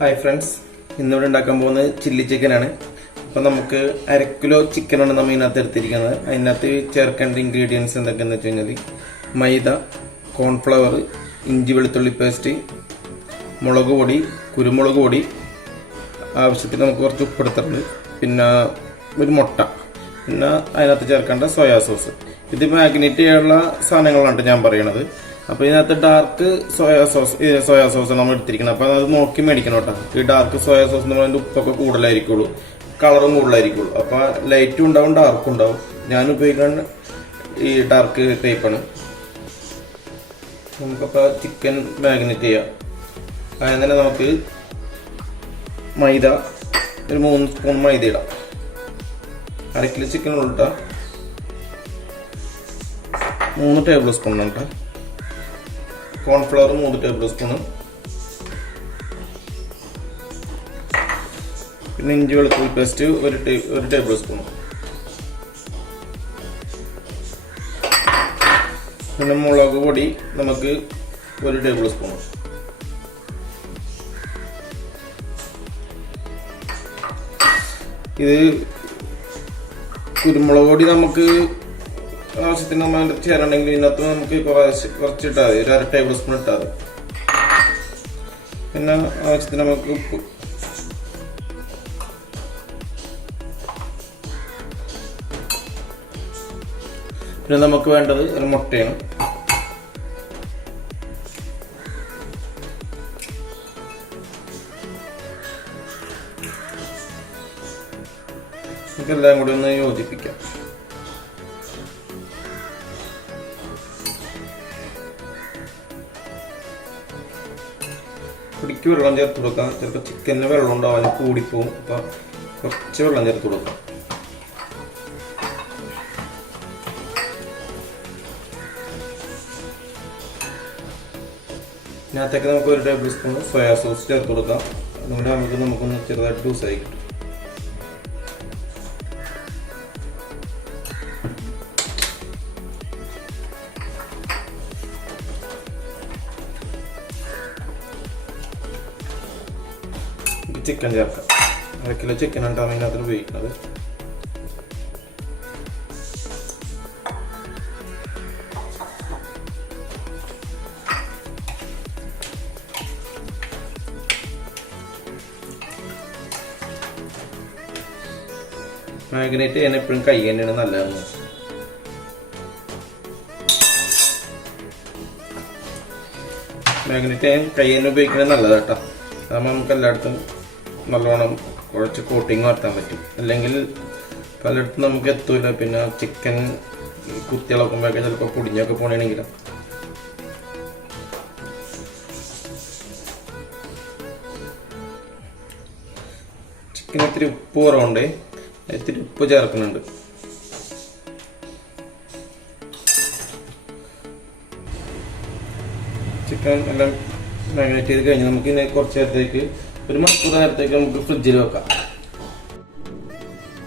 Hi friends, ഇന്നിവിടെ ഉണ്ടാക്കാൻ പോകുന്നത് ചില്ലി ചിക്കനാണ്. അപ്പോൾ നമുക്ക് 1/2 കിലോ ചിക്കനാണ് നമ്മൾ ഇതിനകത്ത് എടുത്തിരിക്കുന്നത്. അതിനകത്ത് ചേർക്കേണ്ട ഇൻഗ്രീഡിയൻസ് എന്തൊക്കെയാണെന്ന് വെച്ച് കഴിഞ്ഞാൽ മൈദ, കോൺഫ്ലവർ, ഇഞ്ചി വെളുത്തുള്ളി പേസ്റ്റ്, മുളക് പൊടി, കുരുമുളക് പൊടി, ആവശ്യത്തിന് നമുക്ക് കുറച്ച് ഉപ്പെടുത്തിട്ടുണ്ട്, പിന്നെ ഒരു മുട്ട, പിന്നെ അതിനകത്ത് ചേർക്കേണ്ട സോയാ സോസ്. ഇത് മാഗ്നേറ്റ് ചെയ്യാനുള്ള സാധനങ്ങളാണ് ഞാൻ പറയണത്. അപ്പോൾ ഇതിനകത്ത് ഡാർക്ക് സോയാ സോസ് നമ്മൾ എടുത്തിരിക്കുന്നത്. അപ്പോൾ അത് നോക്കി മേടിക്കണം കേട്ടോ. ഈ ഡാർക്ക് സോയാ സോസ് എന്ന് പറയുന്നത് ഉപ്പൊക്കെ കൂടുതലായിരിക്കുള്ളൂ, കളറും കൂടുതലായിരിക്കുള്ളൂ. അപ്പോൾ ലൈറ്റും ഉണ്ടാവും, ഡാർക്കും ഉണ്ടാവും. ഞാൻ ഉപയോഗിക്കുന്ന ഈ ഡാർക്ക് ടൈപ്പാണ്. നമുക്കപ്പോൾ ചിക്കൻ മാഗ്നേറ്റ് ചെയ്യാം. അതിന് തന്നെ നമുക്ക് മൈദ ഒരു 3 സ്പൂൺ മൈദ ഇടാം. 1/2 കിലോ ചിക്കനുള്ള 3 ടേബിൾ സ്പൂൺ കേട്ടോ. കോൺഫ്ലവർ 3 ടേബിൾ സ്പൂണ്, പിന്നെ ഇഞ്ചി വെളുത്തുള്ളി പേസ്റ്റ് ഒരു ടേബിൾ സ്പൂൺ, പിന്നെ മുളക് പൊടി നമുക്ക് 1 ടേബിൾ സ്പൂൺ. ഇത് കുരുമുളക് പൊടി നമുക്ക് ആവശ്യത്തിന് നമ്മൾ ചേരണമെങ്കിൽ ഇതിനകത്ത് നമുക്ക് കുറച്ച് ഇട്ടാൽ മതി, ഒരു 1/2 ടേബിൾ സ്പൂൺ ഇട്ടാൽ മതി. പിന്നെ ആവശ്യത്തിന് നമുക്ക് ഉപ്പ്. പിന്നെ നമുക്ക് വേണ്ടത് ഒരു മുട്ടയാണ്. നമുക്കെല്ലാം കൂടി ഒന്ന് യോജിപ്പിക്കാം. പൊടിക്ക് വെള്ളം ചേർത്ത് കൊടുക്കാം. ചിലപ്പോൾ ചിക്കനിന് വെള്ളം ഉണ്ടാവാൻ കൂടിപ്പോവും. അപ്പം കുറച്ച് വെള്ളം ചേർത്ത് കൊടുക്കാം. ഇതിനകത്തേക്ക് നമുക്ക് 1 ടേബിൾ സ്പൂൺ സോയാ സോസ് ചേർത്ത് കൊടുക്കാം. അതുകൊണ്ട് നമുക്കൊന്ന് ചെറുതായിട്ട് ലൂസായി കിട്ടും. ചിക്കൻ ചേർക്കാം. 1/2 കിലോ ചിക്കൻ ആണ് അതിനകത്ത് ഉപയോഗിക്കുന്നത്. മാഗ്നേറ്റ് ചെയ്യാൻ എപ്പോഴും കൈ തന്നെയാണ് നല്ലത്. മാഗ്നേറ്റ് ചെയ്യാൻ കൈ തന്നെ ഉപയോഗിക്കുന്നത് നല്ലതാട്ടോ. അതാകുമ്പോൾ നമുക്ക് എല്ലായിടത്തും നല്ലോണം കുറച്ച് കോട്ടിങ് നടത്താൻ പറ്റും. അല്ലെങ്കിൽ പലയിടത്തും നമുക്ക് എത്തൂല. പിന്നെ ചിക്കൻ കുത്തിളക്കുമ്പോഴൊക്കെ ചിലപ്പോൾ പൊടിഞ്ഞൊക്കെ പോകണമെങ്കിലും ചിക്കൻ ഇത്തിരി ഉപ്പ് കുറവുണ്ട്, ഇത്തിരി ഉപ്പ് ചേർക്കുന്നുണ്ട്. ചിക്കൻ എല്ലാം മാഗ്നേറ്റ് ചെയ്ത് കഴിഞ്ഞ് നമുക്ക് ഇതിനെ കുറച്ച് നേരത്തേക്ക്, 1 മണിക്കൂർ നേരത്തേക്ക് നമുക്ക് ഫ്രിഡ്ജിൽ വെക്കാം.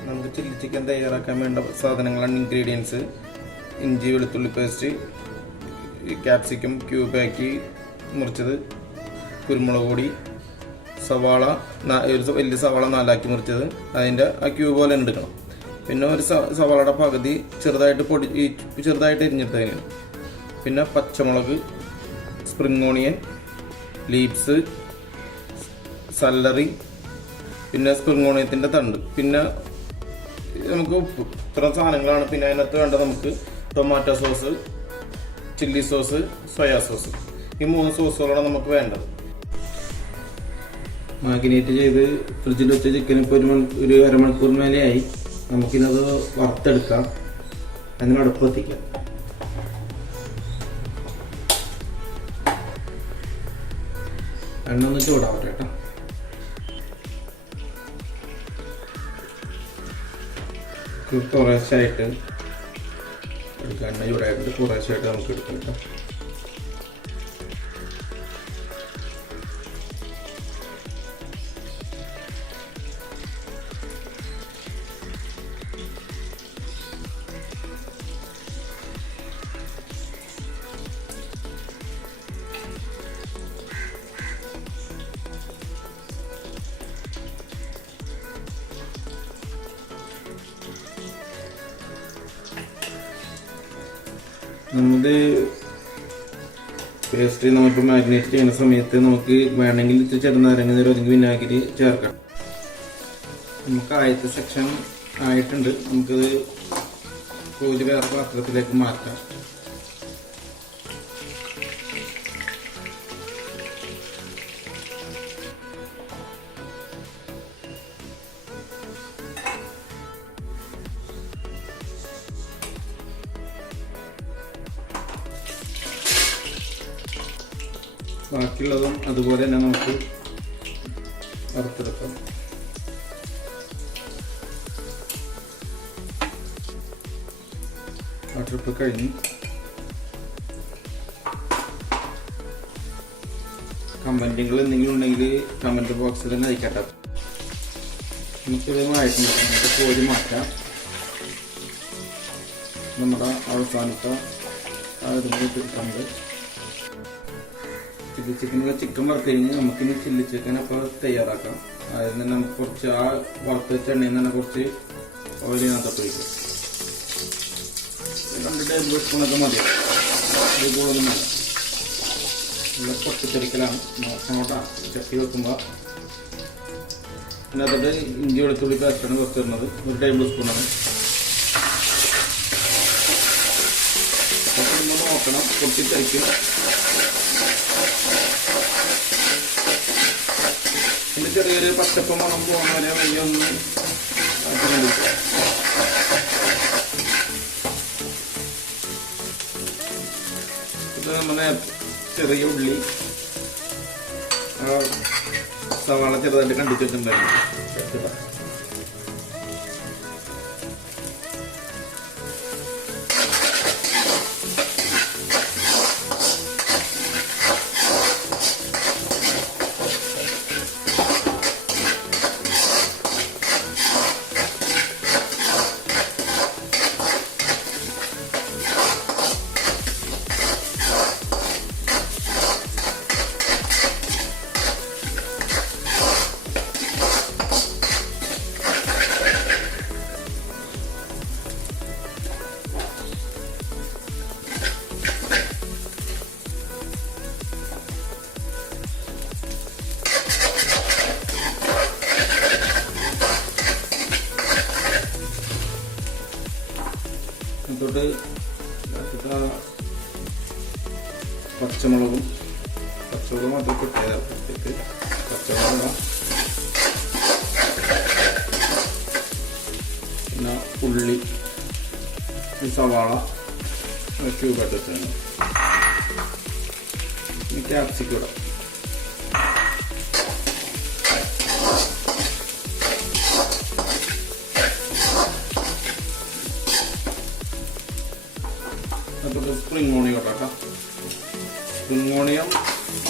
നമുക്ക് ചില്ലി ചിക്കൻ തയ്യാറാക്കാൻ വേണ്ട സാധനങ്ങളാണ് ഇൻഗ്രീഡിയൻസ്: ഇഞ്ചി വെളുത്തുള്ളി പേസ്റ്റ്, ക്യാപ്സിക്കം ക്യൂബാക്കി മുറിച്ചത്, കുരുമുളക് പൊടി, സവാള ഒരു വലിയ സവാള 4 മുറിച്ചത്, അതിൻ്റെ ആ ക്യൂബ് പോലെ എടുക്കണം. പിന്നെ ഒരു സവാളയുടെ പകുതി ചെറുതായിട്ട് എരിഞ്ഞെടുത്തതിന്, പിന്നെ പച്ചമുളക്, സ്പ്രിംഗ് ഓണിയൻ, ലീവ്സ്, സല്ലറി, പിന്നെ സ്പ്രിംഗ് ഓണിയത്തിൻ്റെ തണ്ട്, പിന്നെ നമുക്ക് ഉപ്പ്. ഇത്ര സാധനങ്ങളാണ്. പിന്നെ അതിനകത്ത് വേണ്ട നമുക്ക് tomato sauce, chilli sauce, soya sauce. ഈ 3 സോസുകളാണ് നമുക്ക് വേണ്ടത്. മാഗ്നേറ്റ് ചെയ്ത് ഫ്രിഡ്ജിൽ വെച്ച ചിക്കൻ ഇപ്പോൾ ഒരു അരമണിക്കൂർ മേലെയായി. നമുക്കിന്നത് വറുത്തെടുക്കാം. അതിന് അടുപ്പ് എത്തിക്കാം. എണ്ണ ഒന്ന് ചൂടാവട്ടെ കേട്ടോ. കുറേശ്ശായിട്ട് എടുക്കാം. എണ്ണ ചൂടായിട്ട് കുറേശ്ശായിട്ട് നമുക്ക് എടുക്കാം കേട്ടോ. നമ്മുടെ പേസ്ട്രി നമ്മളിപ്പോൾ മാരിനേറ്റ് ചെയ്യുന്ന സമയത്ത് നമുക്ക് വേണമെങ്കിൽ ചെറുനാരങ്ങ നീര് അല്ലെങ്കിൽ വിനാഗിരി ചേർക്കാം. നമുക്ക് ആദ്യത്തെ സെക്ഷൻ ആയിട്ടുണ്ട്. നമുക്കത് കോരി വേറെ പാത്രത്തിലേക്ക് മാറ്റാം. ബാക്കിയുള്ളതും അതുപോലെ തന്നെ നമുക്ക് വറുത്തെടുക്കാം. ആ ട്രിപ്പ് കഴിഞ്ഞ് കമന്റുകൾ എന്തെങ്കിലും ഉണ്ടെങ്കിൽ കമന്റ് ബോക്സിൽ തന്നെ അയക്കട്ടെ. നമുക്കിത് നമുക്ക് കോരി മാറ്റാം. നമ്മുടെ അവസാനത്തെ കിട്ടുന്നത് ചില്ലി ചിക്കൻ വറുത്ത് കഴിഞ്ഞ് നമുക്കിനി ചില്ലി ചിക്കൻ അപ്പോൾ തയ്യാറാക്കാം. അതിൽ നിന്ന് നമുക്ക് കുറച്ച് ആ വറുത്ത് വെച്ച എണ്ണയിൽ നിന്ന് തന്നെ കുറച്ച് ഓയിലിനകത്തോട്ട് വയ്ക്കും. 2 ടേബിൾ സ്പൂണൊക്കെ മതിയാവും. ഇത് കൂടുതലൊന്നും വേണം. നല്ല പൊട്ടിത്തെറിക്കലാണ് നോക്കണോട്ടാണ് ചട്ടി വെക്കുമ്പോൾ. അതിനകത്തോട്ട് ഇഞ്ചി വെളുത്തുള്ളി പേസ്റ്റാണ് കുറച്ച് തരുന്നത്. 1 ടേബിൾ സ്പൂണാണ്. അപ്പോൾ നമ്മൾ നോക്കണം, പൊട്ടിത്തെറിക്കും. പിന്നെ ചെറിയൊരു പച്ചപ്പ് മണം പോകുന്നവരെ വലിയ ഒന്ന് മാറ്റിക്കൊണ്ടിരിക്കുക. ഇത് നമ്മുടെ ചെറിയ ഉള്ളി സവാള ചെറുതായിട്ട് കണ്ടിച്ച് വെച്ചിട്ടുണ്ടായിരുന്നു. തൊട്ട് പച്ചമുളക് മാത്രം കിട്ടിയതായിട്ട് പച്ചമുളക്, പിന്നെ ഉള്ളി, സവാള ക്യൂബായിട്ട് വെച്ചാണ്. ക്യാപ്സിക്കം ഇടാം. അതുപോലെ സ്പ്രിംഗ് ഓണിയം ഇട്ടാം. സ്പ്രിംഗ് ഓണിയം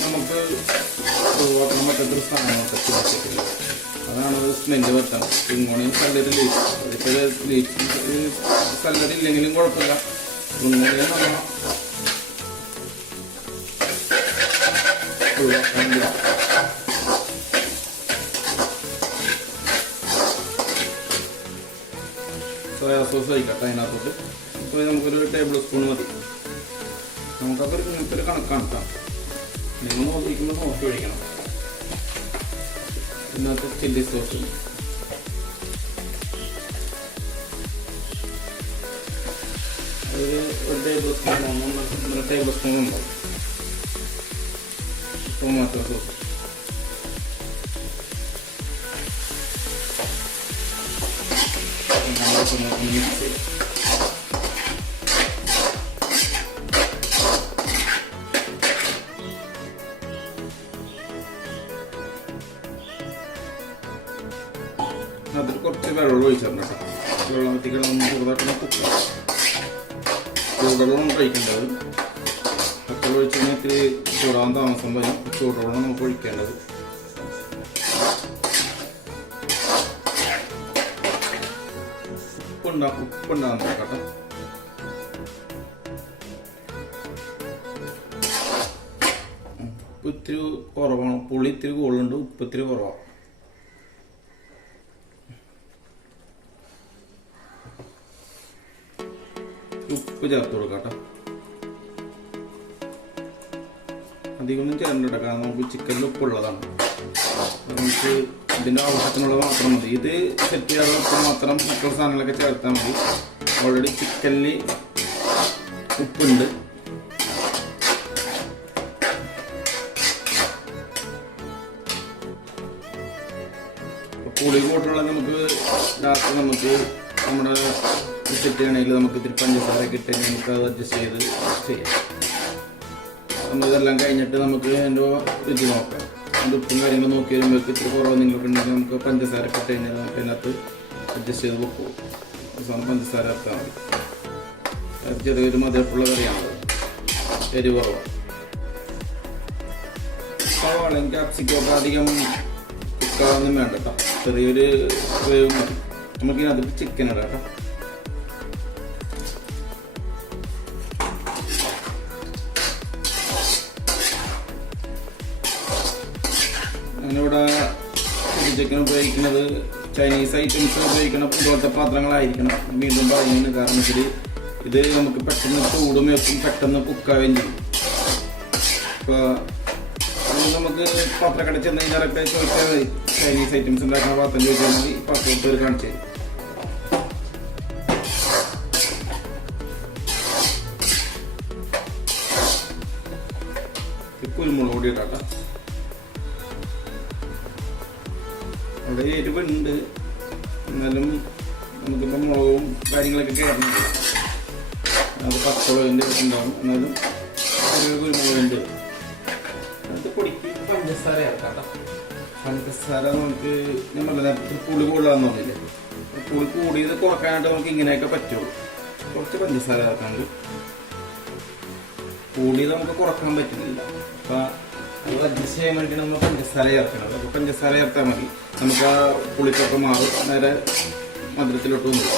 നമുക്ക് ഒഴിവാക്കാൻ പറ്റാത്തൊരു സാധനമൊക്കെ ചിക്കനിൽ. അതാണ് സ്മെല്ല് വരുത്തണം. സ്പ്രിംഗ് ഓണിയം സല്ലഡ് സല്ലഡ് ഇല്ലെങ്കിലും കുഴപ്പമില്ല. സ്പ്രിംഗ് ഓണിയം നമ്മൾ ഒഴിവാക്കാൻ സോയാ സോസ് കഴിക്കട്ടെ അതിനകത്തോട്ട്. ഇപ്പോൾ നമുക്കൊരു ടേബിൾ സ്പൂൺ മതി. നമുക്കപ്പോൾ ഇങ്ങനത്തെ ഒരു കണക്കാണ് കേട്ടോ. നിങ്ങൾ നോക്കിക്കുമ്പോൾ നോക്കി ഒഴിക്കണം. ഇതിനകത്ത് ചില്ലി സോസ്, ഒരു ടേബിൾ സ്പൂൺ 1 ടേബിൾ സ്പൂൺ ഉണ്ടാവും. ടൊമാറ്റോ സോസ്, മിക്സ് ചെയ്യും. അതിൽ കുറച്ച് വെള്ളം ഒഴിച്ചിട്ടുണ്ട് കേട്ടോ. വെള്ളത്തിൽ കിടന്ന് ചെറുതായിട്ട് കുക്ക് ചൂടുവെള്ളം കഴിക്കേണ്ടത്. പച്ചവെള്ളം ഒഴിച്ച് കഴിഞ്ഞാൽ ഇത്തിരി ചൂടാൻ താമസം വരും. ചൂടുവെള്ളം നമുക്ക് ഒഴിക്കേണ്ടത്. ഉപ്പുണ്ടാകും കേട്ടോ. ഉപ്പ് ഇത്തിരി കുറവാണ്. പുളി ഇത്തിരി കൂടുതലുണ്ട്, ഉപ്പ് ഇത്തിരി കുറവാണ്. ഉപ്പ് ചേർത്ത് കൊടുക്കാം കേട്ടോ. അധികമൊന്നും ചേർന്നിട്ട്, കാരണം നമുക്ക് ചിക്കനിൽ ഉപ്പുള്ളതാണ്. നമുക്ക് ഇതിൻ്റെ ആവശ്യത്തിനുള്ളത് മാത്രം മതി. ഇത് സെറ്റ് ചെയ്യാതെ ഉപ്പ് മാത്രം മറ്റുള്ള സാധനങ്ങളൊക്കെ ചേർത്താൽ മതി. ഓൾറെഡി ചിക്കനിൽ ഉപ്പുണ്ട്. പുളി കൂട്ടുള്ള നമുക്ക് ലാസ്റ്റ് നമുക്ക് നമ്മുടെ സെറ്റ് ചെയ്യണമെങ്കിൽ നമുക്ക് ഇത്തിരി പഞ്ചസാരയൊക്കെ ഇട്ട് നമുക്ക് അത് അഡ്ജസ്റ്റ് ചെയ്ത് ചെയ്യാം. നമ്മളിതെല്ലാം കഴിഞ്ഞിട്ട് നമുക്ക് അതിൻ്റെ രുചി നോക്കാം. അതിൻ്റെ ഉപ്പും കാര്യങ്ങൾ നോക്കി വരുമ്പോഴേക്ക് ഇത്തിരി കുറവ് നിങ്ങൾക്ക് ഉണ്ടെങ്കിൽ നമുക്ക് പഞ്ചസാര ഇട്ട് കഴിഞ്ഞാൽ നമുക്ക് അതിനകത്ത് അഡ്ജസ്റ്റ് ചെയ്ത് വെക്കും. അവസാനം പഞ്ചസാര ഇറക്കാൻ മതി. ചെറിയൊരു മധുരപ്പുള്ള കറിയാണത്, എരിവ് കുറവ്. സവാളയും ക്യാപ്സിക്കൊക്കെ അധികം കുക്കാവൊന്നും വേണ്ട കേട്ടോ, ചെറിയൊരു വേവ് മതി. നമുക്കിതിനകത്ത് ചിക്കൻ ഇടാം കേട്ടോ. ഞാനിവിടെ ചിക്കൻ ഉപയോഗിക്കുന്നത് ചൈനീസ് ഐറ്റംസ് ഉപയോഗിക്കണം ഇതുപോലത്തെ പാത്രങ്ങളായിരിക്കണം. വീണ്ടും പറയുന്നത് കാരണം വെച്ചാൽ ഇത് നമുക്ക് പെട്ടെന്ന് ചൂടും വെക്കും, പെട്ടെന്ന് കുക്കാവുകയും ചെയ്യും. ഇപ്പോൾ നമുക്ക് പാത്രക്കട ചെന്ന് കഴിഞ്ഞാലൊക്കെ ചോദിച്ചാൽ മതി, ചൈനീസ് ഐറ്റംസ് ഉണ്ടാക്കുന്ന പാത്രം ചോദിച്ചാൽ മതി, പാത്രത്തിൽ ഒരു കാണിച്ചു തരും. കുരുമുളക് പൊടി ഇടാം. അവിടെ എരിവുണ്ട്, എന്നാലും നമുക്കിപ്പോൾ മുളകും കാര്യങ്ങളൊക്കെ കയറുന്നുണ്ട്. അത് പച്ചമുളകിൻ്റെ ഉണ്ടാവും, എന്നാലും ചെറിയ കുരുമുളകുണ്ട്. അത് പൊടിക്ക് പഞ്ചസാര ഇറക്കാം. പഞ്ചസാര നമുക്ക് ഞാൻ പറഞ്ഞ പുളി കൂടുതലാന്ന് പറഞ്ഞില്ലേ, പുളി കൂടിയത് കുറക്കാനായിട്ട് നമുക്ക് ഇങ്ങനെയൊക്കെ പറ്റുള്ളൂ. കുറച്ച് പഞ്ചസാര ഇറക്കാണ്ട് കൂടിയത് നമുക്ക് കുറക്കാൻ പറ്റുന്നില്ല. അപ്പം അത് അഡ്ജസ്റ്റ് ചെയ്യാൻ വേണ്ടി നമ്മൾ പഞ്ചസാര ചേർക്കണം. അപ്പോൾ പഞ്ചസാര ചേർത്താൽ മതി, നമുക്ക് ആ പുളിക്കൊക്കെ മാറും, നേരെ മധുരത്തിലോട്ട് വന്നു.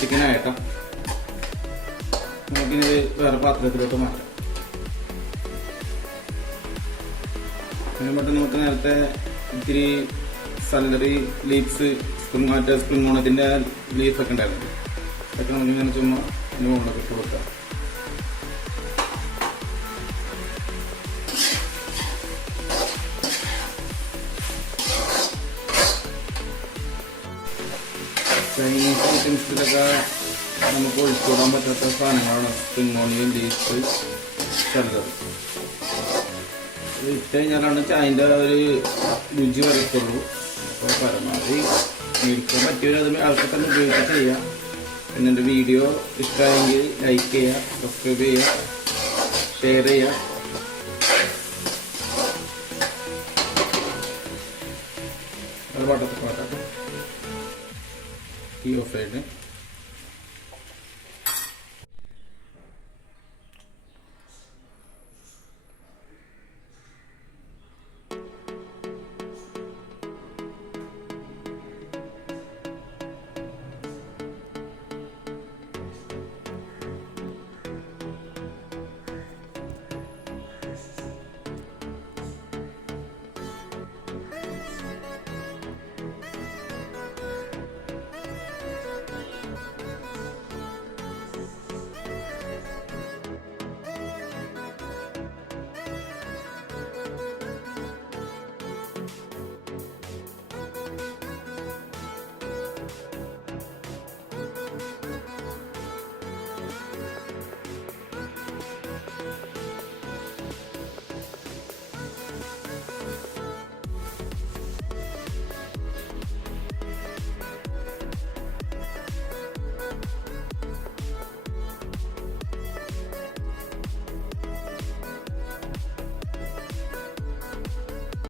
ചിക്കനായിട്ടാ നമുക്കിത് വേറെ പാത്രത്തിലോട്ട് മാറ്റാം. അതിന് പറ്റും നമുക്ക് നേരത്തെ ഇത്തിരി സലറി ലീവ്സ് സ്പ്രിംഗ് ഓണത്തിൻ്റെ ലീഫൊക്കെ ഉണ്ടായിരുന്നു, അതൊക്കെ നമുക്ക് ഇങ്ങനെ ചുമ്മാ അതിന് മുകളിലൊക്കെ ഇട്ട് കൊടുക്കാം. ചൈനീസ് ഐറ്റംസിലൊക്കെ നമുക്ക് ഒഴിച്ചുകൂടാൻ പറ്റാത്ത സാധനങ്ങളാണ് സ്പ്രിംഗ് ഓണിയൻ, ലീഫ്, സലറി. ഇത് ഇട്ട് കഴിഞ്ഞാലാണ് ചായൻ്റെ ഒരു രുചി വരത്തുള്ളൂ. അപ്പോൾ പരമാവധി മേടിക്കാൻ പറ്റിയൊരു ആൾക്ക് തന്നെ ഉപയോഗിച്ച് ചെയ്യാം. പിന്നെ എൻ്റെ വീഡിയോ ഇഷ്ടമായെങ്കിൽ ലൈക്ക് ചെയ്യുക, സബ്സ്ക്രൈബ് ചെയ്യുക, ഷെയർ ചെയ്യുക. അത് പാട്ടത്തെ പാട്ടാട്ടോ ഈ ഓഫ് ആയിട്ട്